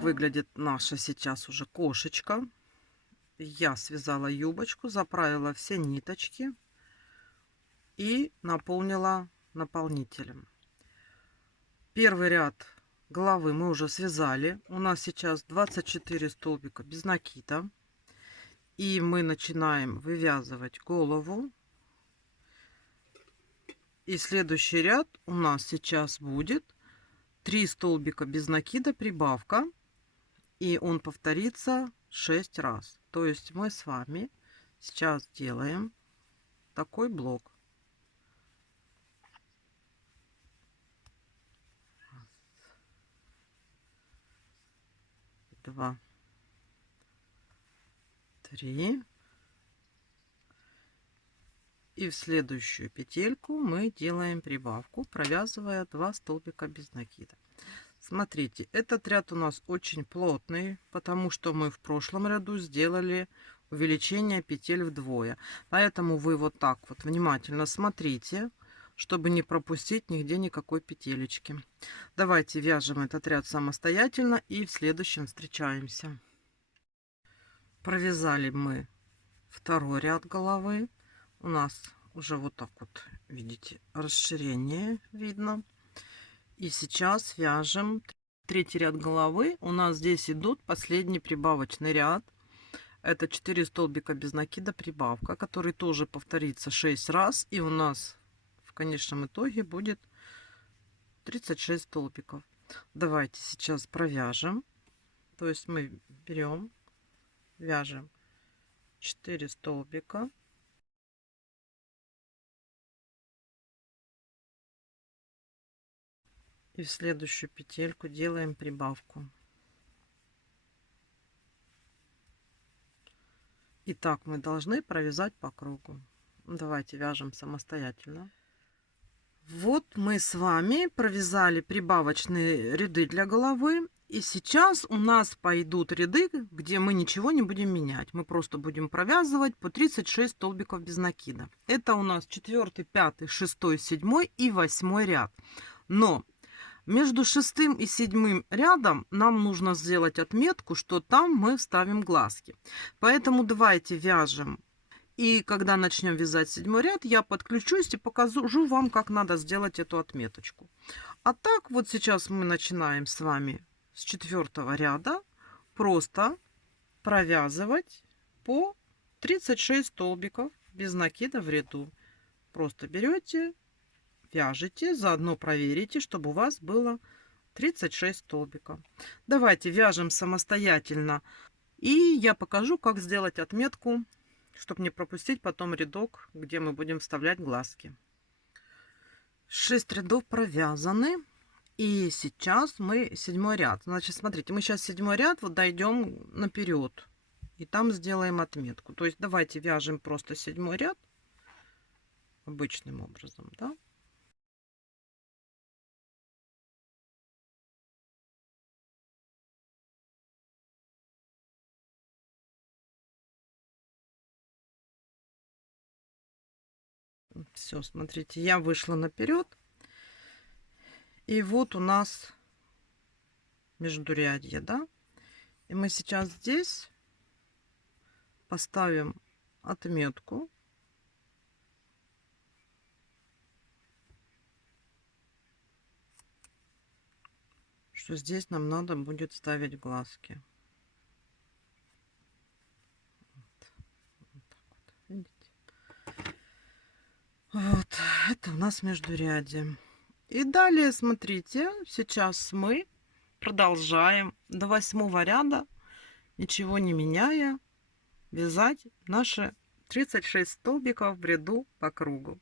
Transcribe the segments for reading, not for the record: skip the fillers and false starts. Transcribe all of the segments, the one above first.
так выглядит наша сейчас уже кошечка. Я связала юбочку, заправила все ниточки и наполнила наполнителем. Первый ряд головы мы уже связали. У нас сейчас 24 столбика без накида. И мы начинаем вывязывать голову. И следующий ряд у нас сейчас будет 3 столбика без накида, прибавка. И он повторится 6 раз. То есть мы с вами сейчас делаем такой блок. Два, три. И в следующую петельку мы делаем прибавку, провязывая 2 столбика без накида. Смотрите, этот ряд у нас очень плотный, потому что мы в прошлом ряду сделали увеличение петель вдвое. Поэтому вы вот так вот внимательно смотрите, чтобы не пропустить нигде никакой петелечки. Давайте вяжем этот ряд самостоятельно и в следующем встречаемся. Провязали мы второй ряд головы. У нас уже вот так вот, видите, расширение видно. И сейчас вяжем третий ряд головы. У нас здесь идут последний прибавочный ряд. Это 4 столбика без накида, прибавка, который тоже повторится 6 раз. И у нас в конечном итоге будет 36 столбиков. Давайте сейчас провяжем. То есть мы берем, вяжем 4 столбика. И в следующую петельку делаем прибавку. И так мы должны провязать по кругу. Давайте вяжем самостоятельно. Вот мы с вами провязали прибавочные ряды для головы. И сейчас у нас пойдут ряды, где мы ничего не будем менять. Мы просто будем провязывать по 36 столбиков без накида. Это у нас 4, 5, 6, 7 и 8 ряд. Но между 6 и 7 рядом нам нужно сделать отметку, что там мы вставим глазки. Поэтому давайте вяжем. И когда начнем вязать 7 ряд, я подключусь и покажу вам, как надо сделать эту отметочку. А так вот сейчас мы начинаем с вами с 4 ряда просто провязывать по 36 столбиков без накида в ряду. Просто берете, вяжете, заодно проверите, чтобы у вас было 36 столбиков. Давайте вяжем самостоятельно. И я покажу, как сделать отметку, чтобы не пропустить потом рядок, где мы будем вставлять глазки. 6 рядов провязаны. И сейчас мы 7 ряд. Значит, смотрите, мы сейчас 7 ряд вот дойдем наперед. И там сделаем отметку. То есть давайте вяжем просто 7 ряд обычным образом, да? Все, смотрите, я вышла наперед. И вот у нас междурядье, да? И мы сейчас здесь поставим отметку. Что здесь нам надо будет ставить глазки. Вот, это у нас междурядье. И далее, смотрите, сейчас мы продолжаем до 8 ряда, ничего не меняя, вязать наши 36 столбиков в ряду по кругу.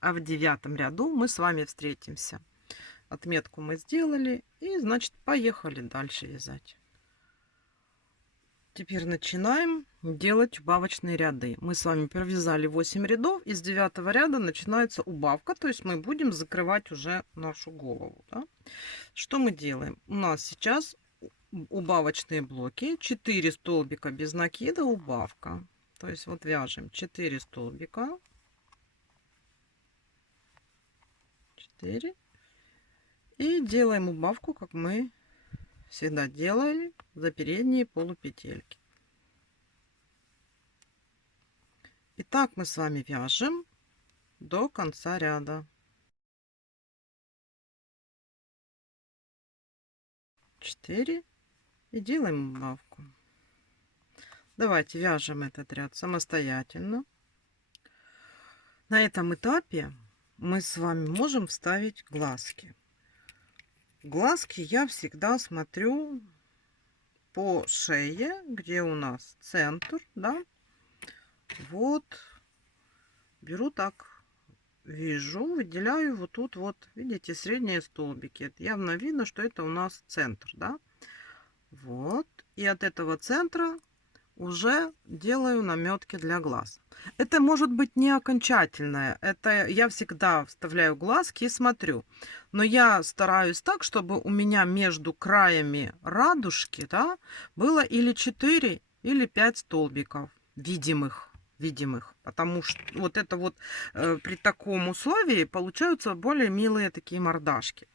А в 9 ряду мы с вами встретимся. Отметку мы сделали, и, значит, поехали дальше вязать. Теперь начинаем делать убавочные ряды. Мы с вами провязали 8 рядов. Из 9 ряда начинается убавка. То есть мы будем закрывать уже нашу голову. Да? Что мы делаем? У нас сейчас убавочные блоки. 4 столбика без накида, убавка. То есть вот вяжем 4 столбика. 4. И делаем убавку, как мы всегда делали за передние полупетельки. Итак, мы с вами вяжем до конца ряда. 4 и делаем убавку. Давайте вяжем этот ряд самостоятельно. На этом этапе мы с вами можем вставить глазки. Глазки я всегда смотрю по шее, где у нас центр, да. Вот беру так, вижу, выделяю вот тут вот, видите, средние столбики. Это явно видно, что это у нас центр, да. Вот, и от этого центра уже делаю наметки для глаз. Это может быть не окончательное. Это я всегда вставляю глазки и смотрю. Но я стараюсь так, чтобы у меня между краями радужки, да, было или 4, или 5 столбиков видимых. Потому что вот это вот при таком условии получаются более милые такие мордашки.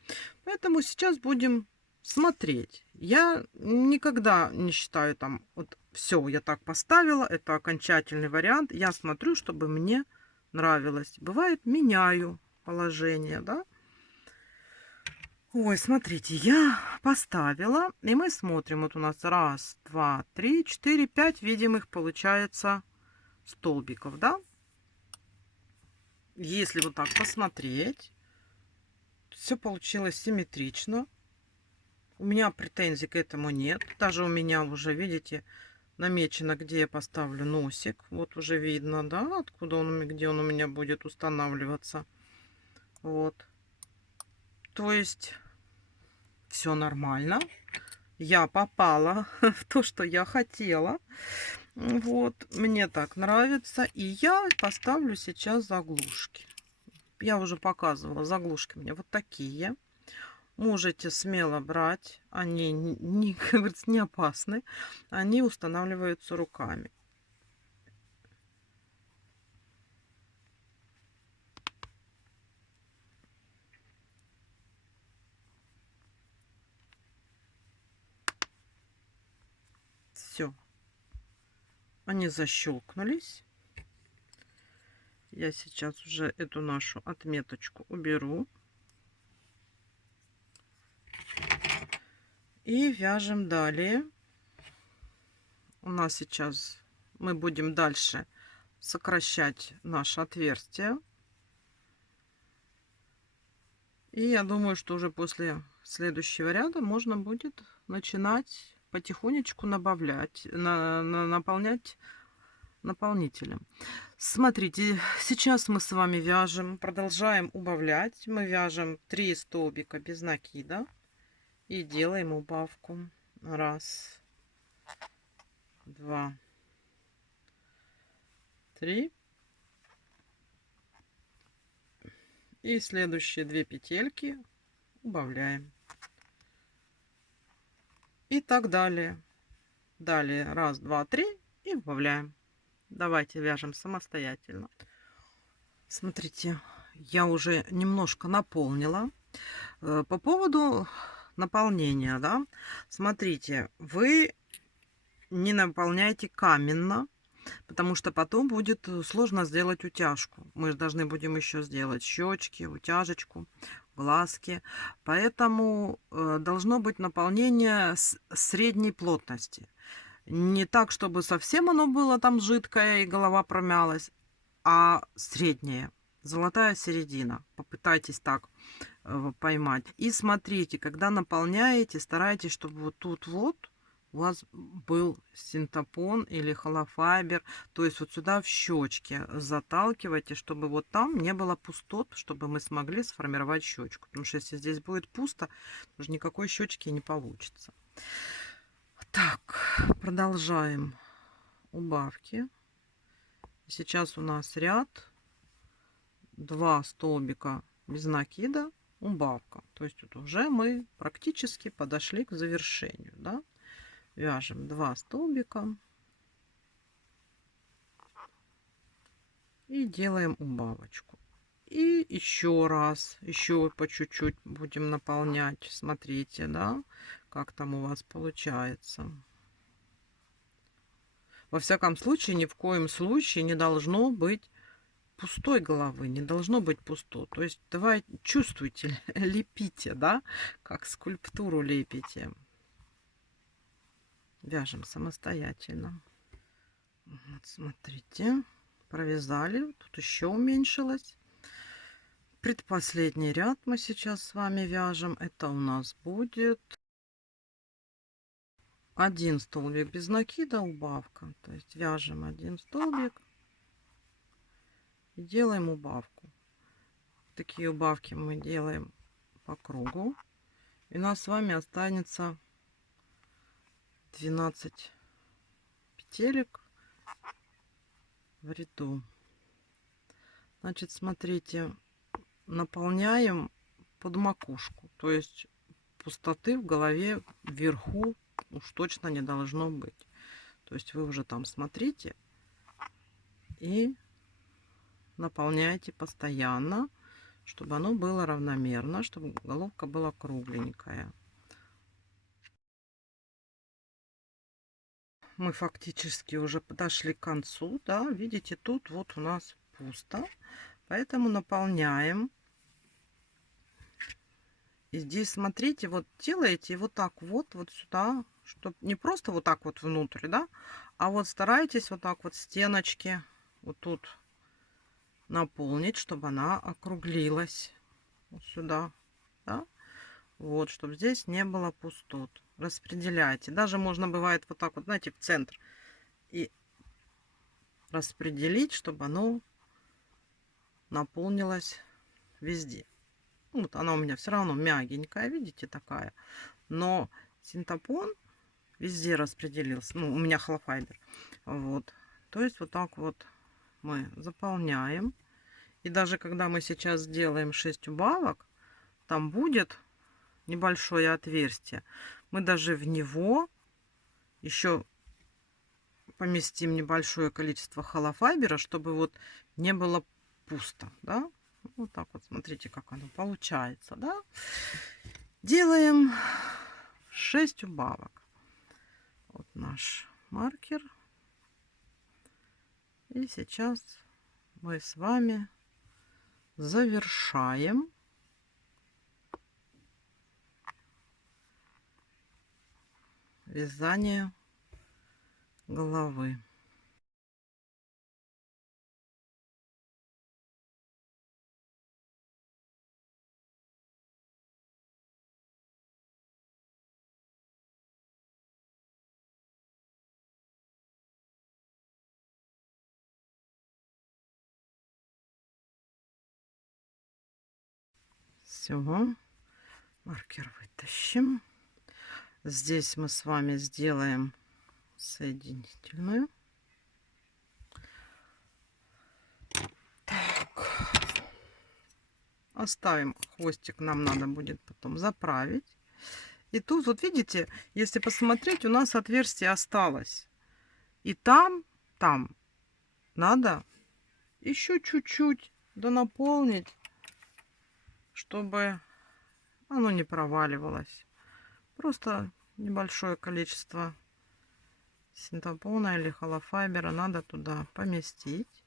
Поэтому сейчас будем смотреть. Я никогда не считаю там, вот все, я так поставила, это окончательный вариант. Я смотрю, чтобы мне нравилось. Бывает, меняю положение, да. Ой, смотрите, я поставила, и мы смотрим. Вот у нас 1, 2, 3, 4, 5 видимых получается столбиков, да. Если вот так посмотреть, все получилось симметрично. У меня претензий к этому нет. Даже у меня уже, видите, намечено, где я поставлю носик. Вот уже видно, да, откуда он, где он у меня будет устанавливаться. Вот. То есть все нормально. Я попала в то, что я хотела. Вот. Мне так нравится. И я поставлю сейчас заглушки. Я уже показывала заглушки у меня вот такие. Можете смело брать, они не, как говорится, не опасны, они устанавливаются руками. Все, они защелкнулись. Я сейчас уже эту нашу отметочку уберу. И вяжем далее. У нас сейчас мы будем дальше сокращать наше отверстие. И я думаю, что уже после следующего ряда можно будет начинать потихонечку наполнять наполнителем. Смотрите, сейчас мы с вами вяжем, продолжаем убавлять. Мы вяжем 3 столбика без накида и делаем убавку. 1, 2, 3. И следующие 2 петельки убавляем. И так далее. Далее 1, 2, 3 и убавляем. Давайте вяжем самостоятельно. Смотрите, я уже немножко наполнила. По поводу наполнения, да, смотрите, вы не наполняйте каменно, потому что потом будет сложно сделать утяжку. Мы же должны будем еще сделать щечки, утяжечку, глазки. Поэтому должно быть наполнение средней плотности. Не так, чтобы совсем оно было там жидкое и голова промялась, а среднее. Золотая середина. Попытайтесь так поймать. И смотрите, когда наполняете, старайтесь, чтобы вот тут вот у вас был синтепон или холофайбер. То есть вот сюда в щечки заталкивайте, чтобы вот там не было пустот, чтобы мы смогли сформировать щечку. Потому что если здесь будет пусто, то же никакой щечки не получится. Так, продолжаем убавки. Сейчас у нас ряд 2 столбика без накида, убавка. То есть вот уже мы практически подошли к завершению, да? Вяжем 2 столбика и делаем убавочку. И еще раз, еще по чуть-чуть будем наполнять. Смотрите, да, как там у вас получается. Во всяком случае, ни в коем случае не должно быть пустой головы, не должно быть пусто. То есть давай чувствуйте, лепите, да, как скульптуру лепите. Вяжем самостоятельно. Вот смотрите, провязали, тут еще уменьшилось. Предпоследний ряд мы сейчас с вами вяжем. Это у нас будет 1 столбик без накида, убавка. То есть вяжем 1 столбик и делаем убавку. Такие убавки мы делаем по кругу. И у нас с вами останется 12 петелек в ряду. Значит, смотрите, наполняем под макушку. То есть пустоты в голове вверху уж точно не должно быть. То есть вы уже там смотрите и наполняйте постоянно, чтобы оно было равномерно, чтобы головка была кругленькая. Мы фактически уже подошли к концу, да, видите, тут вот у нас пусто, поэтому наполняем. И здесь, смотрите, вот делаете вот так вот сюда, чтобы не просто вот так вот внутрь, да, а вот старайтесь вот так вот стеночки вот тут наполнить, чтобы она округлилась вот сюда, да? Вот, чтобы здесь не было пустот. Распределяйте. Даже можно бывает вот так вот, знаете, в центр и распределить, чтобы оно наполнилось везде. Вот она у меня все равно мягенькая, видите, такая. Но синтепон везде распределился. Ну, у меня холофайбер. Вот. То есть вот так вот мы заполняем. И даже когда мы сейчас сделаем 6 убавок, там будет небольшое отверстие. Мы даже в него еще поместим небольшое количество холофайбера, чтобы вот не было пусто, да? Вот так вот, смотрите, как оно получается, да? Делаем 6 убавок. Вот наш маркер. И сейчас мы с вами завершаем вязание головы. Все, маркер вытащим. Здесь мы с вами сделаем соединительную. Так. Оставим хвостик, нам надо будет потом заправить. И тут вот видите, если посмотреть, у нас отверстие осталось. И там надо еще чуть-чуть донаполнить, чтобы оно не проваливалось. Просто небольшое количество синтепона или холофайбера надо туда поместить.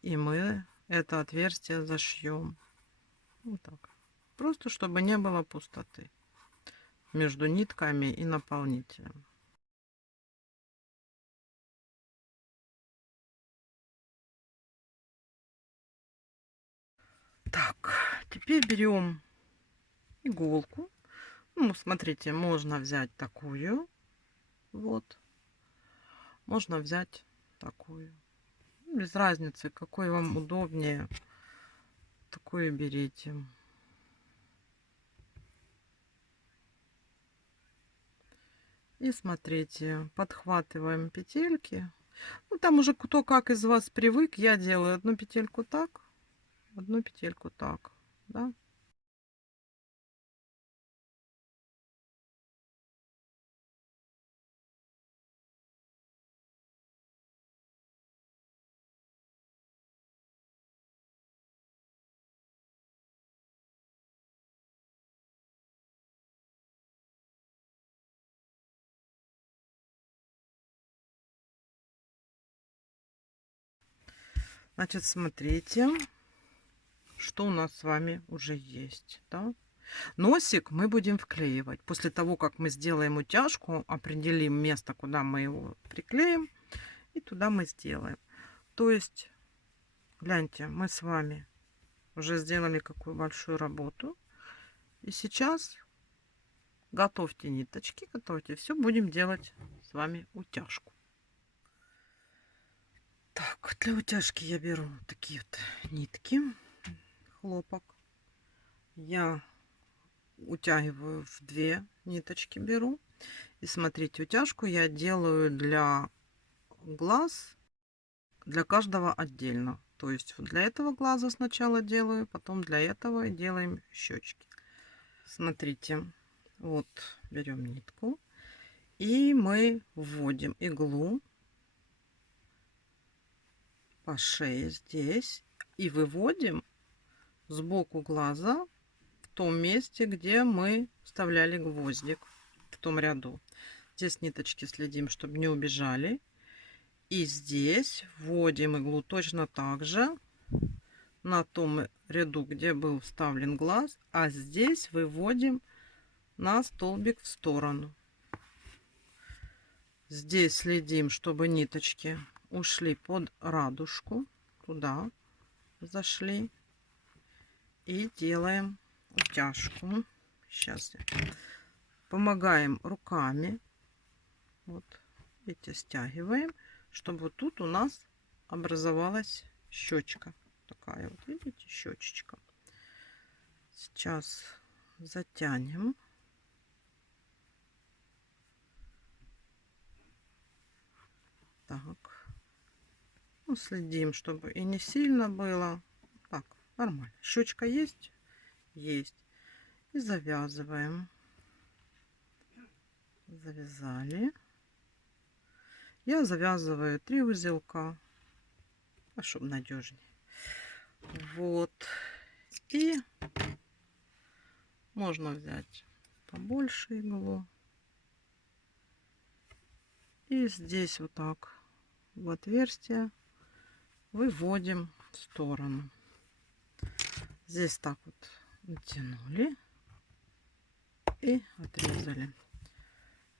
И мы это отверстие зашьем. Вот так. Просто чтобы не было пустоты между нитками и наполнителем. Так, теперь берем иголку. Ну, смотрите, можно взять такую. Вот. Можно взять такую. Без разницы, какой вам удобнее. Такую берите. И смотрите, подхватываем петельки. Ну, там уже кто как из вас привык. Я делаю одну петельку так, одну петельку так. Да? Значит, смотрите, что у нас с вами уже есть. Да? Носик мы будем вклеивать. После того, как мы сделаем утяжку, определим место, куда мы его приклеим, и туда мы сделаем. То есть, гляньте, мы с вами уже сделали какую большую работу. И сейчас готовьте ниточки, готовьте. Все, будем делать с вами утяжку. Так, для утяжки я беру такие вот нитки, хлопок. Я утягиваю в 2 ниточки, беру. И смотрите, утяжку я делаю для глаз, для каждого отдельно. То есть вот для этого глаза сначала делаю, потом для этого делаем щечки. Смотрите, вот берем нитку и мы вводим иглу по шее здесь и выводим сбоку глаза в том месте, где мы вставляли гвоздик, в том ряду. Здесь ниточки следим, чтобы не убежали. И здесь вводим иглу точно так же на том ряду, где был вставлен глаз, а здесь выводим на столбик в сторону. Здесь следим, чтобы ниточки ушли под радужку, туда зашли, и делаем утяжку. Сейчас помогаем руками, вот эти стягиваем, чтобы вот тут у нас образовалась щечка. Такая вот, видите, щечечка. Сейчас затянем. Так. Ну, следим, чтобы и не сильно было. Так, нормально. Щечка есть? Есть. И завязываем. Завязали. Я завязываю 3 узелка, чтобы надежнее. Вот. И можно взять побольше иглу. И здесь вот так в отверстие выводим в сторону. Здесь так вот натянули и отрезали.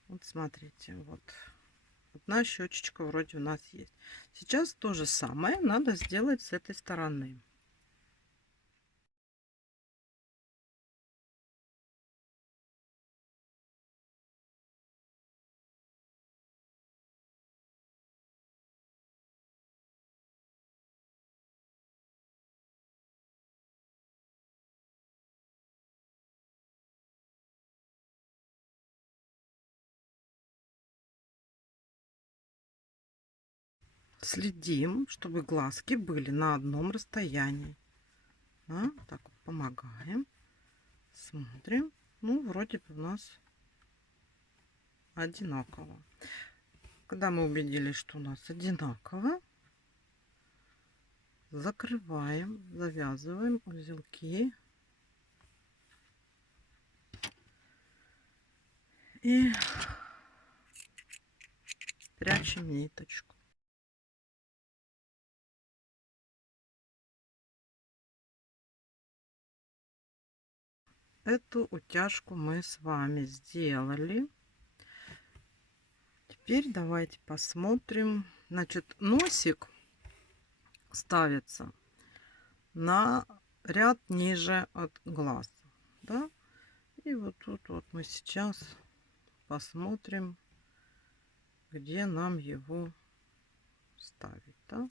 Вот смотрите, вот одна щечечка вроде у нас есть. Сейчас то же самое надо сделать с этой стороны. Следим, чтобы глазки были на одном расстоянии. Да, так вот помогаем. Смотрим. Ну, вроде бы у нас одинаково. Когда мы убедились, что у нас одинаково, закрываем, завязываем узелки и прячем ниточку. Эту утяжку мы с вами сделали. Теперь давайте посмотрим. Значит, носик ставится на ряд ниже от глаз. Да? И вот тут вот мы сейчас посмотрим, где нам его ставить. Да?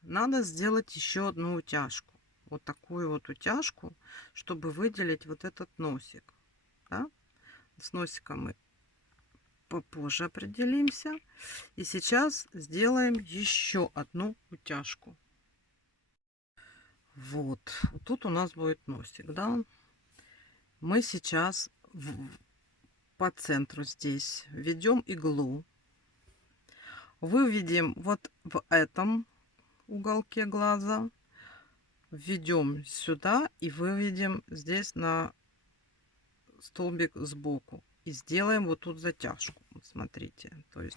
Надо сделать еще одну утяжку. Вот такую вот утяжку, чтобы выделить вот этот носик. Да? С носиком мы попозже определимся. И сейчас сделаем еще одну утяжку. Вот. Тут у нас будет носик, да? Мы сейчас по центру здесь введем иглу. Выведем вот в этом уголке глаза. Введем сюда и выведем здесь на столбик сбоку. И сделаем вот тут затяжку. Вот смотрите. То есть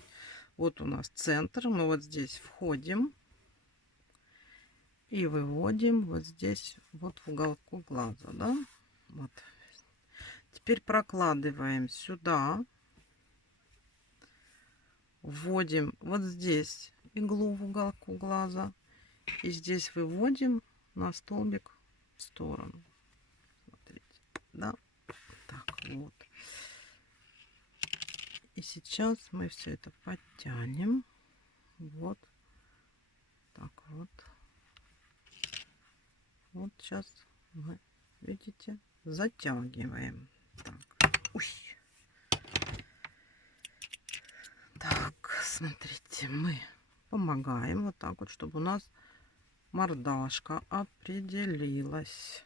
вот у нас центр. Мы вот здесь входим. И выводим вот здесь, вот в уголку глаза, да? Вот. Теперь прокладываем сюда. Вводим вот здесь иглу в уголку глаза. И здесь выводим на столбик в сторону. Смотрите, да? Так, вот. И сейчас мы все это подтянем. Вот. Так вот. Вот сейчас мы, видите, затягиваем. Так. Уй. Так, смотрите, мы помогаем вот так вот, чтобы у нас мордашка определилась.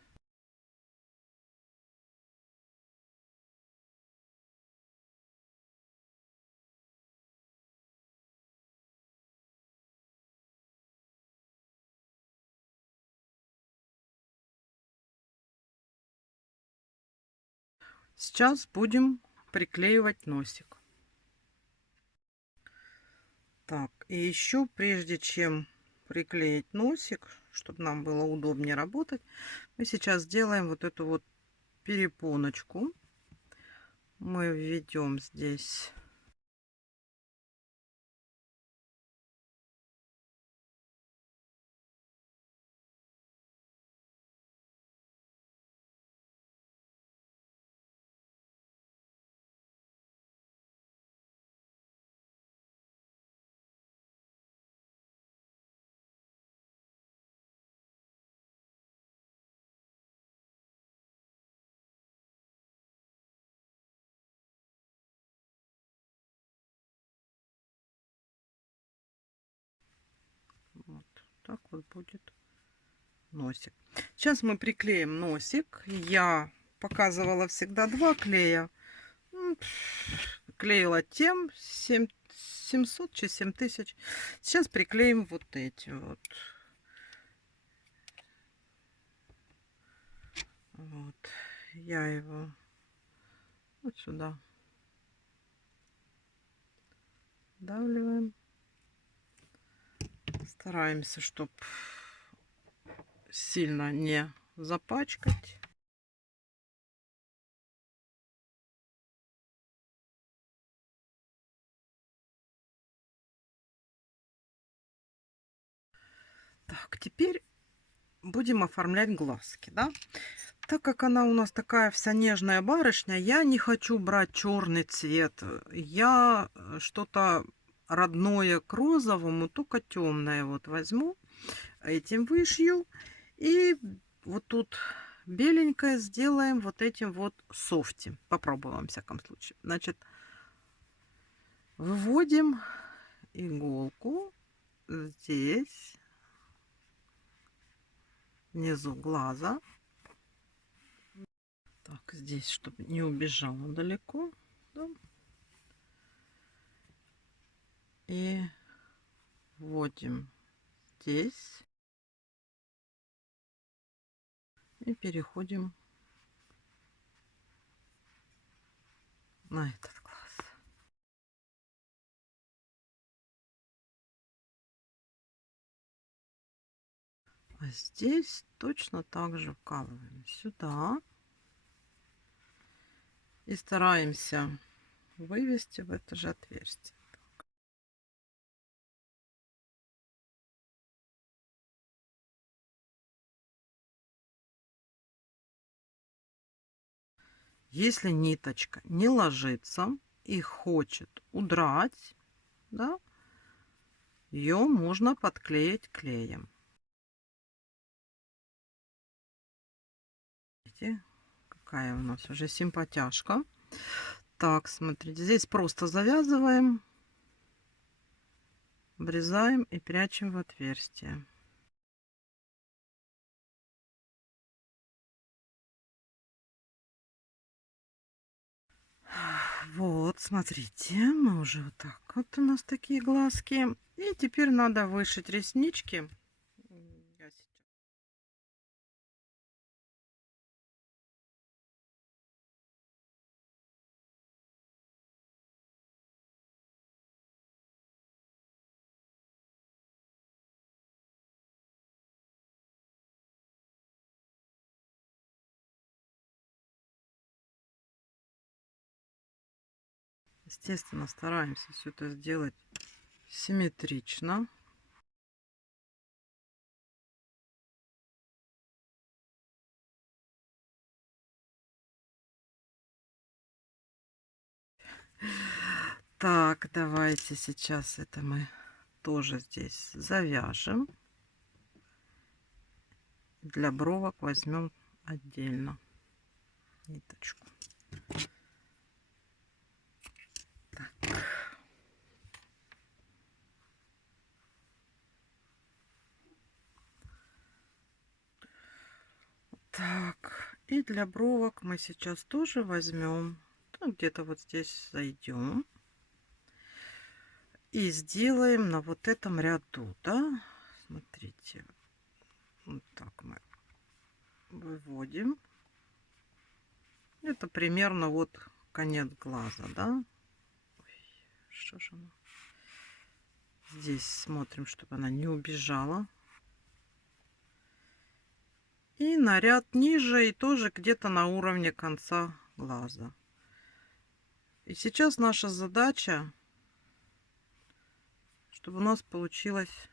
Сейчас будем приклеивать носик. Так, и еще прежде чем приклеить носик, чтобы нам было удобнее работать, мы сейчас сделаем вот эту вот перепоночку. Мы введем здесь вот так вот будет носик. Сейчас мы приклеим носик. Я показывала всегда два клея. Клеила тем 700 чи 7000. Сейчас приклеим вот эти вот. Вот. Я его вот сюда давливаем. Стараемся, чтобы сильно не запачкать. Так, теперь будем оформлять глазки, да? Так как она у нас такая вся нежная барышня, я не хочу брать черный цвет. Я что-то родное к розовому, только темное вот возьму. Этим вышью. И вот тут беленькое сделаем вот этим вот софти. Попробуем, во всяком случае. Значит, выводим иголку здесь, внизу глаза. Так, здесь, чтобы не убежала далеко. Да. И вводим здесь. И переходим на этот глаз. А здесь точно так же вкалываем сюда. И стараемся вывести в это же отверстие. Если ниточка не ложится и хочет удрать, да, ее можно подклеить клеем. Видите, какая у нас уже симпатяшка. Так, смотрите, здесь просто завязываем, обрезаем и прячем в отверстие. Вот, смотрите, мы уже вот так вот у нас такие глазки. И теперь надо вышить реснички. Естественно, стараемся все это сделать симметрично. Так, давайте сейчас это мы тоже здесь завяжем. Для бровок возьмем отдельно ниточку. Так. Так, и для бровок мы сейчас тоже возьмем, ну, где-то вот здесь зайдем и сделаем на вот этом ряду, да, смотрите, вот так мы выводим. Это примерно вот конец глаза, да. Ой, что же она? Здесь смотрим, чтобы она не убежала. И на ряд ниже, и тоже где-то на уровне конца глаза. И сейчас наша задача, чтобы у нас получилось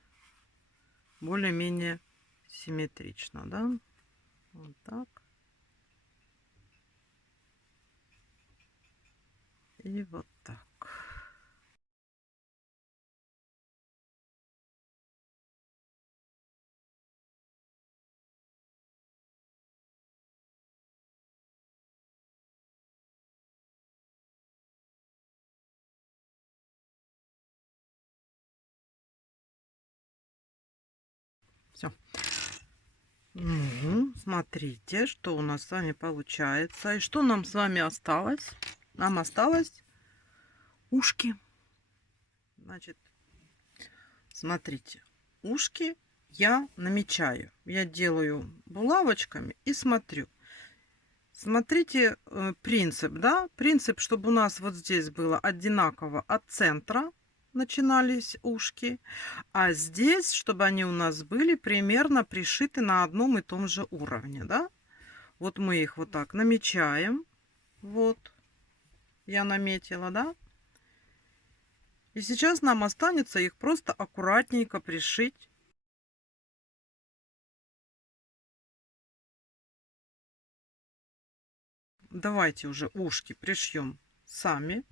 более-менее симметрично, да? Вот так. И вот так. Все. Ну, смотрите, что у нас с вами получается. И что нам с вами осталось? Нам осталось ушки. Значит, смотрите, ушки я намечаю. Я делаю булавочками и смотрю. Смотрите, принцип, да? Принцип, чтобы у нас вот здесь было одинаково от центра начинались ушки, а здесь, чтобы они у нас были примерно пришиты на одном и том же уровне, да? Вот мы их вот так намечаем. Вот, я наметила, да? И сейчас нам останется их просто аккуратненько пришить. Давайте уже ушки пришьем сами.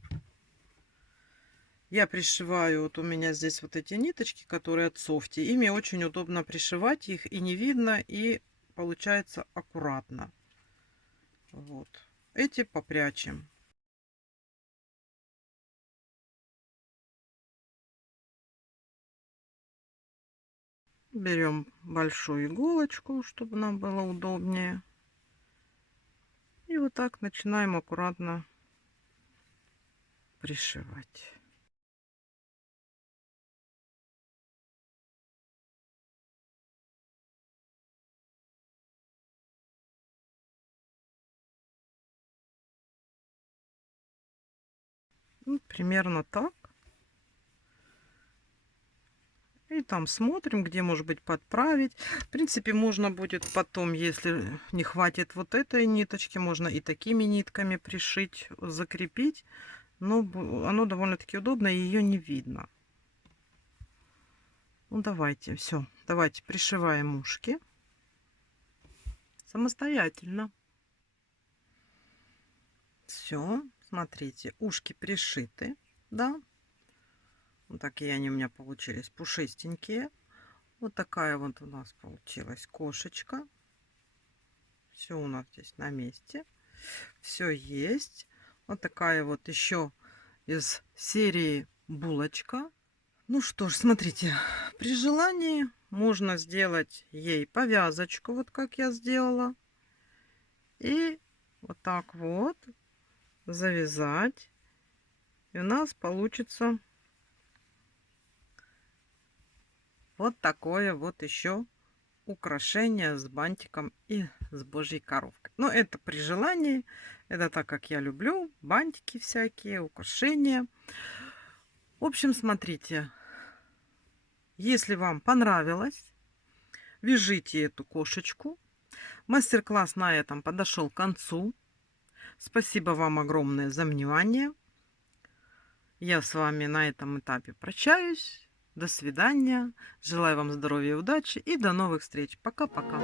Я пришиваю, вот у меня здесь вот эти ниточки, которые от софти. Ими очень удобно пришивать, их и не видно, и получается аккуратно. Вот. Эти попрячем. Берем большую иголочку, чтобы нам было удобнее. И вот так начинаем аккуратно пришивать. Ну, примерно так. И там смотрим, где, может быть, подправить. В принципе, можно будет потом, если не хватит вот этой ниточки, можно и такими нитками пришить, закрепить. Но оно довольно-таки удобно, и ее не видно. Ну, давайте, все. Давайте пришиваем ушки самостоятельно. Все, смотрите, ушки пришиты, да. Вот такие они у меня получились, пушистенькие. Вот такая вот у нас получилась кошечка. Все у нас здесь на месте. Все есть. Вот такая вот еще из серии булочка. Ну что ж, смотрите, при желании можно сделать ей повязочку, вот как я сделала. И вот так вот завязать. И у нас получится вот такое вот еще украшение с бантиком и с божьей коровкой. Но это при желании. Это так, как я люблю. Бантики всякие, украшения. В общем, смотрите. Если вам понравилось, вяжите эту кошечку. Мастер-класс на этом подошел к концу. Спасибо вам огромное за внимание. Я с вами на этом этапе прощаюсь. До свидания. Желаю вам здоровья и удачи. И до новых встреч. Пока-пока.